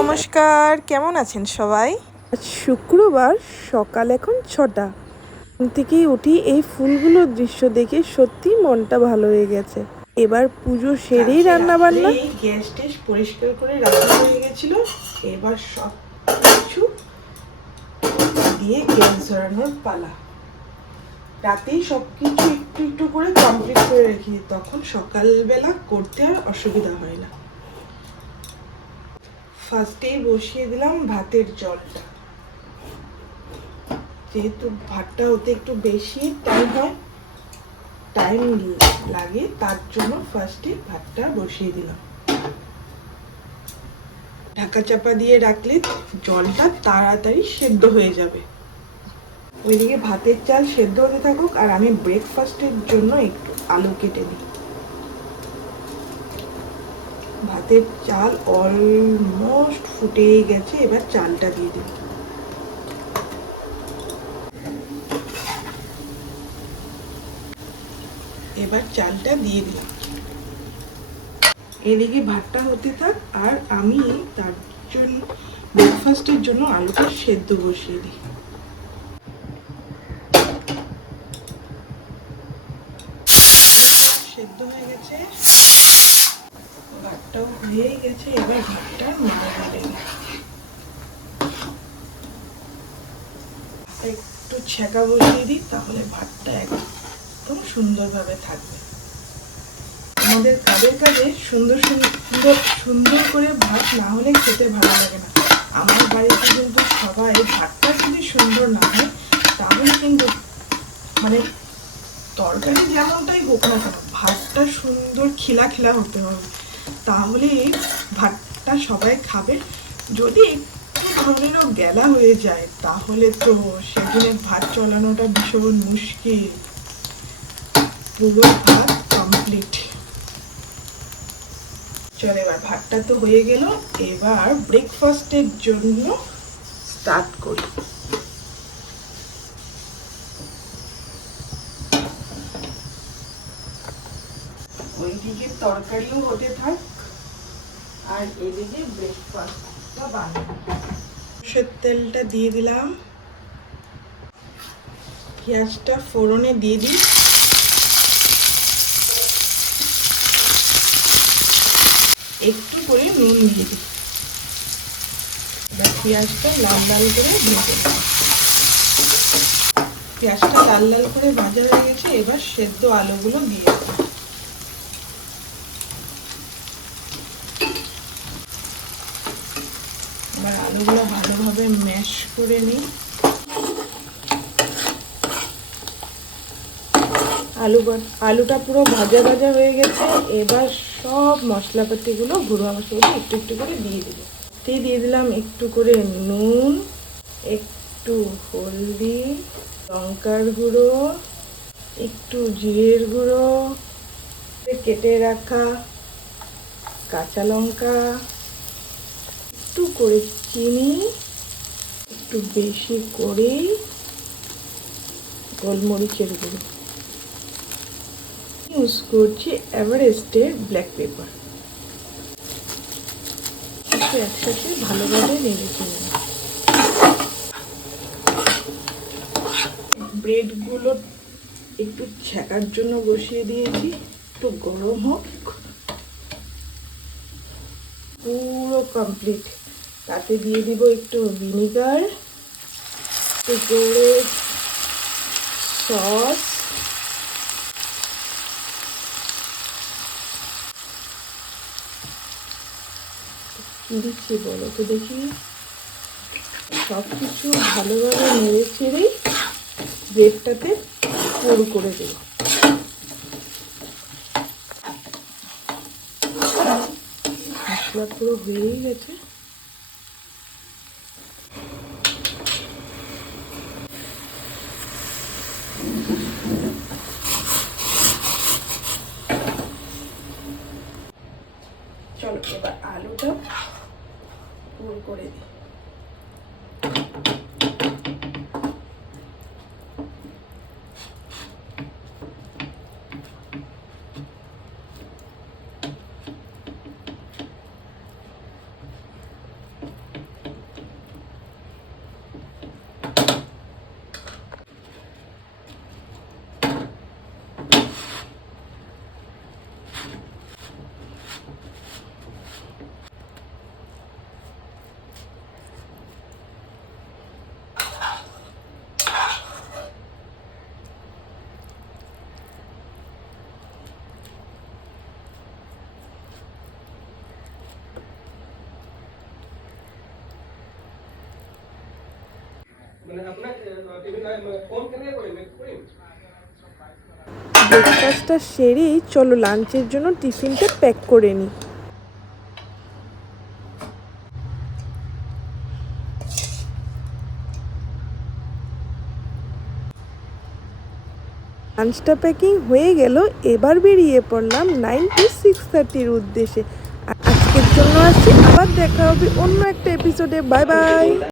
নমস্কার কেমন আছেন সবাই? শুক্রবার সকাল এখন ছটা। ঘুম থেকেই উঠি এই ফুলগুলোর দৃশ্য দেখে সত্যি মনটা ভালো হয়ে গেছে। এবার পুজো সেরেই রান্না বান্না। গ্যাস ট্যাস পরিষ্কার করে রান্না হয়ে গেছিল। এবার সব কিছু দিয়ে গ্যাস ধরানোর পালা। রাতেই সব কিছু একটু একটু করে কমপ্লিট করে রেখি তখন সকালবেলা করতে আর অসুবিধা হয় না। ফার্স্টেই বসিয়ে দিলাম ভাতের জলটা। যেহেতু ভাতটা হতে একটু বেশি টাইম হয় টাইম লাগে, তার জন্য ফার্স্টে ভাতটা বসিয়ে দিলাম। ঢাকা চাপা দিয়ে রাখলে জলটা তাড়াতাড়ি সেদ্ধ হয়ে যাবে। ওইদিকে ভাতের চাল সেদ্ধ হতে থাকুক আর আমি ব্রেকফাস্টের জন্য একটু আলু কেটে নিই ভাতের চাল অলমোস্ট ফুটেই গেছে, এবার চালটা দিয়ে দিই। এবার চালটা দিয়ে দিলাম এদিকে ভাতটা হতে থাক, আর আমি তার জন্য ব্রেকফাস্টের জন্য আলুটা সেদ্ধ বসিয়ে দিই। সেদ্ধ হয়ে গেছে। ভাতটাও হয়েই গেছে, এবার ভাতটা নেড়ে একটু ছেঁকা বসিয়ে দিই, তাহলে ভাতটা একদম সুন্দরভাবে থাকবে। আমাদের কাজের কাজে সুন্দর সুন্দর সুন্দর করে ভাত না হলে খেতে ভালো লাগে না। আমার বাড়িতে কিন্তু সবাই ভাতটা যদি সুন্দর না হয়, তাহলে কিন্তু মানে তরকারি যেমনটাই হোক না ভাতটা সুন্দর খিলা খিলা হতে হবে। তাহলে ভাতটা সবাই খাবে। যদি একটু ধরনেরও গেলা হয়ে যায়, তাহলে তো সেদিনে ভাত চলানোটা ভীষণ মুশকিল। পুরো ভাত কমপ্লিট চল এবার ভাতটা তো হয়ে গেল, এবার ব্রেকফাস্টের জন্য স্টার্ট করি। ওইদিকে তরকারিও হতে থাক, আর এদিকে ব্রেকফাস্টটা বানাবো সর্ষের তেলটা দিয়ে দিলাম। পেঁয়াজটা ফোড়নে দিয়ে দিই। একটু করে নুন দিয়ে দিই। পেঁয়াজটা লাল লাল করে ভেজে পেঁয়াজটা লাল লাল করে ভাজা হয়ে গেছে, এবার সেদ্ধ আলুগুলো দিয়ে দিই এবার আলুগুলো ভালোভাবে ম্যাশ করে নিই। আলু আলুটা পুরো ভাজা ভাজা হয়ে গেছে। এবার সব মশলাপাতিগুলো গুঁড়ো মশলাগুলো একটু একটু করে দিয়ে দেবো। দিয়ে দিয়ে দিলাম একটু করে নুন, একটু হলদি, লঙ্কার গুঁড়ো, একটু জিরের গুঁড়ো, কেটে রাখা কাঁচা লঙ্কা একটু করে চিনি, একটু বেশি করে গোলমরিচের গুঁড়ো। ইউজ করছি এভারেস্টের ব্ল্যাক পেপার একসাথে ভালোভাবে নেড়েছি ব্রেডগুলো একটু ছ্যাঁকার জন্য বসিয়ে দিয়েছি, একটু গরম হোক। পুরো কমপ্লিট তাতে দিয়ে দিব একটু ভিনিগার, একটু করে সস। কি দিচ্ছি বলো তো দেখি? সব কিছু ভালোভাবে নেড়ে ছেড়েই ব্রেডটাতে পুর করে দেব। মশলা পুরো হয়েই গেছে চলো এবার আলুটা পুর করে দিই। সেরেই চলো লাঞ্চের জন্য টিফিনটা প্যাক করে নিই লাঞ্চটা প্যাকিং হয়ে গেল, এবার বেরিয়ে পড়লাম নাইন টু সিক্স থার্টির উদ্দেশ্যে। আজকের জন্য আসছি, আবার দেখা হবে অন্য একটা এপিসোডে বাই বাই